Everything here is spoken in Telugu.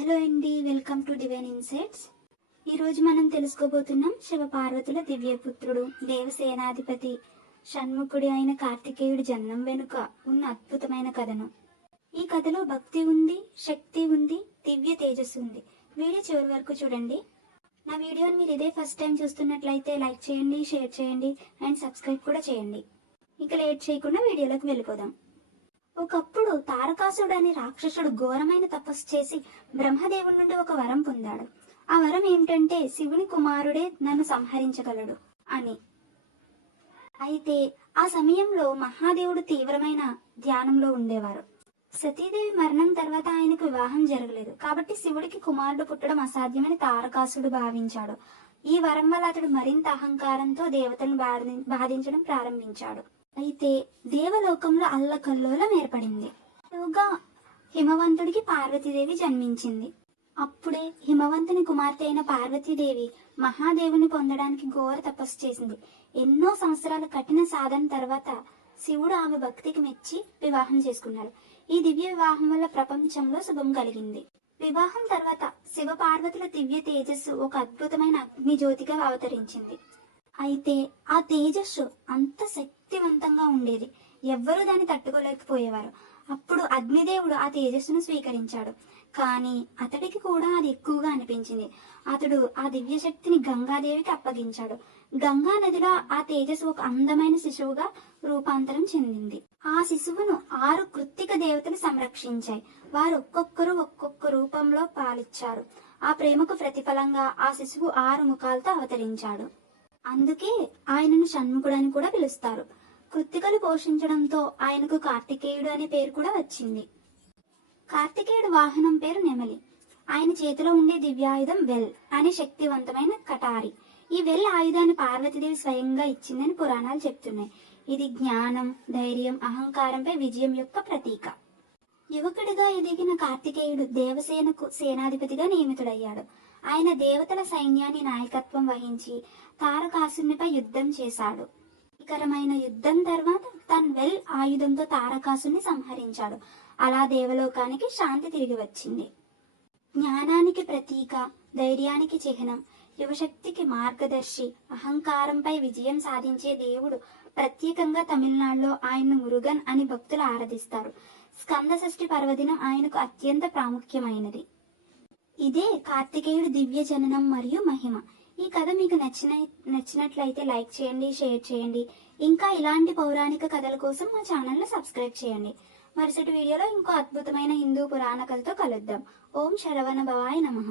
హలో అండి, వెల్కమ్ టు డివైన్ ఇన్సైట్స్. ఈరోజు మనం తెలుసుకోబోతున్నాం శివ పార్వతుల దివ్యపుత్రుడు దేవసేనాధిపతి షణ్ముఖుడి అయిన కార్తికేయుడి జన్మం వెనుక ఉన్న అద్భుతమైన కథను. ఈ కథలో భక్తి ఉంది, శక్తి ఉంది, దివ్య తేజస్సు ఉంది. వీడియో చివరి వరకు చూడండి. నా వీడియోని మీరు ఇదే ఫస్ట్ టైం చూస్తున్నట్లయితే లైక్ చేయండి, షేర్ చేయండి అండ్ సబ్స్క్రైబ్ కూడా చేయండి. ఇక లేట్ చేయకుండా వీడియోలోకి వెళ్ళిపోదాం. ఒకప్పుడు తారకాసుడు అనే రాక్షసుడు ఘోరమైన తపస్సు చేసి బ్రహ్మదేవుడి నుండి ఒక వరం పొందాడు. ఆ వరం ఏమిటంటే శివుని కుమారుడే నన్ను సంహరించగలడు అని. అయితే ఆ సమయంలో మహాదేవుడు తీవ్రమైన ధ్యానంలో ఉండేవారు. సతీదేవి మరణం తర్వాత ఆయనకు వివాహం జరగలేదు కాబట్టి శివుడికి కుమారుడు పుట్టడం అసాధ్యమని తారకాసుడు భావించాడు. ఈ వరం వల్ల అతడు మరింత అహంకారంతో దేవతలను బాధించడం ప్రారంభించాడు. అయితే దేవలోకంలో అల్లకల్లోలం ఏర్పడింది. హిమవంతుడికి పార్వతీదేవి జన్మించింది. అప్పుడే హిమవంతుని కుమార్తె అయిన పార్వతీదేవి మహాదేవుని పొందడానికి ఘోర తపస్సు చేసింది. ఎన్నో సంవత్సరాల కఠిన సాధన తర్వాత శివుడు ఆమె భక్తికి మెచ్చి వివాహం చేసుకున్నాడు. ఈ దివ్య వివాహం వల్ల ప్రపంచంలో శుభం కలిగింది. వివాహం తర్వాత శివ పార్వతుల దివ్య తేజస్సు ఒక అద్భుతమైన అగ్ని జ్యోతిగా అవతరించింది. అయితే ఆ తేజస్సు అంత శక్తివంతంగా ఉండేది, ఎవ్వరూ దాన్ని తట్టుకోలేకపోయేవారు. అప్పుడు అగ్నిదేవుడు ఆ తేజస్సును స్వీకరించాడు. కానీ అతడికి కూడా అది ఎక్కువగా అనిపించింది. అతడు ఆ దివ్య శక్తిని గంగాదేవికి అప్పగించాడు. గంగా నదిలో ఆ తేజస్సు ఒక అందమైన శిశువుగా రూపాంతరం చెందింది. ఆ శిశువును 6 కృత్తిక దేవతలు సంరక్షించాయి. వారు ఒక్కొక్కరు ఒక్కొక్క రూపంలో పాలిచ్చారు. ఆ ప్రేమకు ప్రతిఫలంగా ఆ శిశువు 6 ముఖాలతో అవతరించాడు. అందుకే ఆయనను షణ్ముఖుడు అని కూడా పిలుస్తారు. కృత్తికలు పోషించడంతో ఆయనకు కార్తికేయుడు అనే పేరు కూడా వచ్చింది. కార్తికేయుడు వాహనం పేరు నెమలి. ఆయన చేతిలో ఉండే దివ్యాయుధం వెల్ అనే శక్తివంతమైన కటారి. ఈ వెల్ ఆయుధాన్ని పార్వతీదేవి స్వయంగా ఇచ్చిందని పురాణాలు చెప్తున్నాయి. ఇది జ్ఞానం, ధైర్యం, అహంకారంపై విజయం యొక్క ప్రతీక. యువకుడిగా ఎదిగిన కార్తికేయుడు దేవసేనకు సేనాధిపతిగా నియమితుడయ్యాడు. ఆయన దేవతల సైన్యాన్ని నాయకత్వం వహించి తారకాసునిపై యుద్ధం చేశాడు. భీకరమైన యుద్ధం తర్వాత తన వెల్ ఆయుధంతో తారకాసుని సంహరించాడు. అలా దేవలోకానికి శాంతి తిరిగి వచ్చింది. జ్ఞానానికి ప్రతీక, ధైర్యానికి చిహ్నం, యువశక్తికి మార్గదర్శి, అహంకారంపై విజయం సాధించే దేవుడు. ప్రత్యేకంగా తమిళనాడులో ఆయన్ను మురుగన్ అని భక్తులు ఆరాధిస్తారు. స్కంద షష్ఠి పర్వదినం ఆయనకు అత్యంత ప్రాముఖ్యమైనది. ఇదే కార్తికేయుడు దివ్య జననం మరియు మహిమ. ఈ కథ మీకు నచ్చినట్లయితే లైక్ చేయండి, షేర్ చేయండి. ఇంకా ఇలాంటి పౌరాణిక కథల కోసం మా ఛానల్ని సబ్స్క్రైబ్ చేయండి. మరుసటి వీడియోలో ఇంకో అద్భుతమైన హిందూ పురాణ కథతో కలుద్దాం. ఓం శరవణ భవాయ నమః.